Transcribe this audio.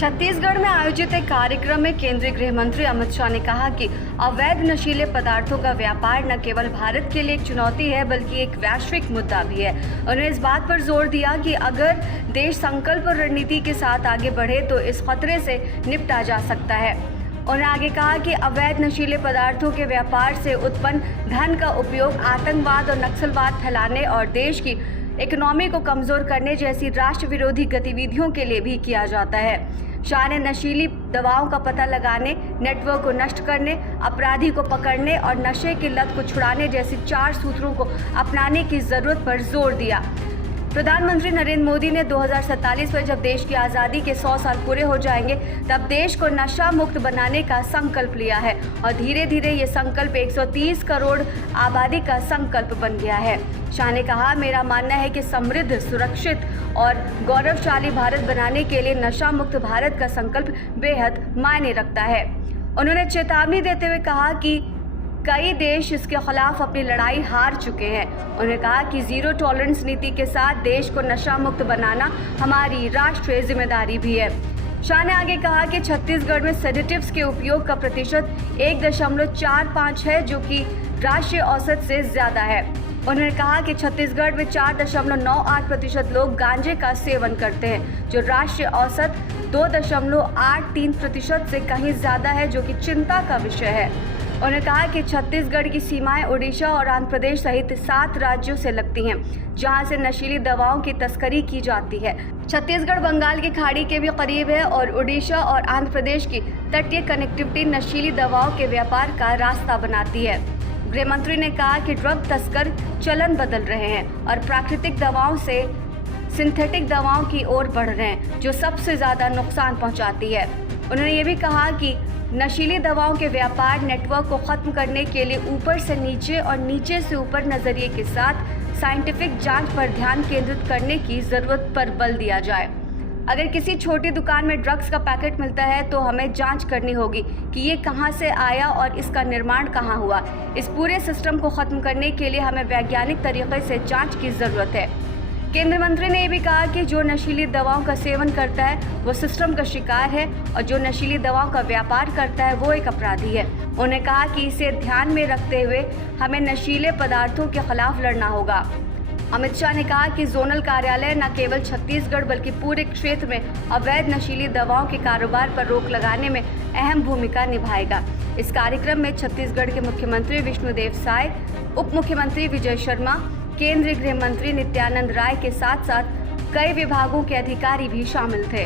छत्तीसगढ़ में आयोजित एक कार्यक्रम में केंद्रीय गृह मंत्री अमित शाह ने कहा कि अवैध नशीले पदार्थों का व्यापार न केवल भारत के लिए एक चुनौती है बल्कि एक वैश्विक मुद्दा भी है। उन्होंने इस बात पर जोर दिया कि अगर देश संकल्प और रणनीति के साथ आगे बढ़े तो इस खतरे से निपटा जा सकता है। उन्होंने आगे कहा कि अवैध नशीले पदार्थों के व्यापार से उत्पन्न धन का उपयोग आतंकवाद और नक्सलवाद फैलाने और देश की इकोनॉमी को कमजोर करने जैसी राष्ट्र विरोधी गतिविधियों के लिए भी किया जाता है। शाह ने नशीली दवाओं का पता लगाने, नेटवर्क को नष्ट करने, अपराधी को पकड़ने और नशे की लत को छुड़ाने जैसी 4 सूत्रों को अपनाने की जरूरत पर जोर दिया। प्रधानमंत्री नरेंद्र मोदी ने 2047 में जब देश की आज़ादी के 100 साल पूरे हो जाएंगे तब देश को नशा मुक्त बनाने का संकल्प लिया है और धीरे धीरे ये संकल्प 130 करोड़ आबादी का संकल्प बन गया है। शाह ने कहा, मेरा मानना है कि समृद्ध, सुरक्षित और गौरवशाली भारत बनाने के लिए नशा मुक्त भारत का संकल्प बेहद मायने रखता है। उन्होंने चेतावनी देते हुए कहा कि कई देश इसके खिलाफ अपनी लड़ाई हार चुके हैं। उन्होंने कहा कि जीरो टॉलरेंस नीति के साथ देश को नशा मुक्त बनाना हमारी राष्ट्रीय जिम्मेदारी भी है। शाह ने आगे कहा कि छत्तीसगढ़ में सेडेटिव्स के उपयोग का प्रतिशत 1.45 है, जो कि राष्ट्रीय औसत से ज्यादा है। उन्होंने कहा कि छत्तीसगढ़ में 4.98% लोग गांजे का सेवन करते हैं, जो राष्ट्रीय औसत 2.83% से कहीं ज्यादा है, जो कि चिंता का विषय है। उन्होंने कहा कि छत्तीसगढ़ की सीमाएं उड़ीसा और आंध्र प्रदेश सहित 7 राज्यों से लगती हैं, जहां से नशीली दवाओं की तस्करी की जाती है। छत्तीसगढ़ बंगाल की खाड़ी के भी करीब है और उड़ीसा और आंध्र प्रदेश की तटीय कनेक्टिविटी नशीली दवाओं के व्यापार का रास्ता बनाती है। गृह मंत्री ने कहा कि ड्रग तस्कर चलन बदल रहे हैं और प्राकृतिक दवाओं से सिंथेटिक दवाओं की ओर बढ़ रहे हैं, जो सबसे ज़्यादा नुकसान पहुंचाती है। उन्होंने ये भी कहा कि नशीली दवाओं के व्यापार नेटवर्क को खत्म करने के लिए ऊपर से नीचे और नीचे से ऊपर नजरिए के साथ साइंटिफिक जांच पर ध्यान केंद्रित करने की जरूरत पर बल दिया जाए। अगर किसी छोटी दुकान में ड्रग्स का पैकेट मिलता है तो हमें जांच करनी होगी कि ये कहां से आया और इसका निर्माण कहां हुआ। इस पूरे सिस्टम को खत्म करने के लिए हमें वैज्ञानिक तरीके से जाँच की जरूरत है। केंद्रीय मंत्री ने यह भी कहा कि जो नशीली दवाओं का सेवन करता है वो सिस्टम का शिकार है और जो नशीली दवाओं का व्यापार करता है वो एक अपराधी है। उन्होंने कहा कि इसे ध्यान में रखते हुए हमें नशीले पदार्थों के खिलाफ लड़ना होगा। अमित शाह ने कहा कि जोनल कार्यालय न केवल छत्तीसगढ़ बल्कि पूरे क्षेत्र में अवैध नशीली दवाओं के कारोबार पर रोक लगाने में अहम भूमिका निभाएगा। इस कार्यक्रम में छत्तीसगढ़ के मुख्यमंत्री विष्णुदेव साय, उप मुख्यमंत्री विजय शर्मा, केंद्रीय गृह मंत्री नित्यानंद राय के साथ साथ कई विभागों के अधिकारी भी शामिल थे।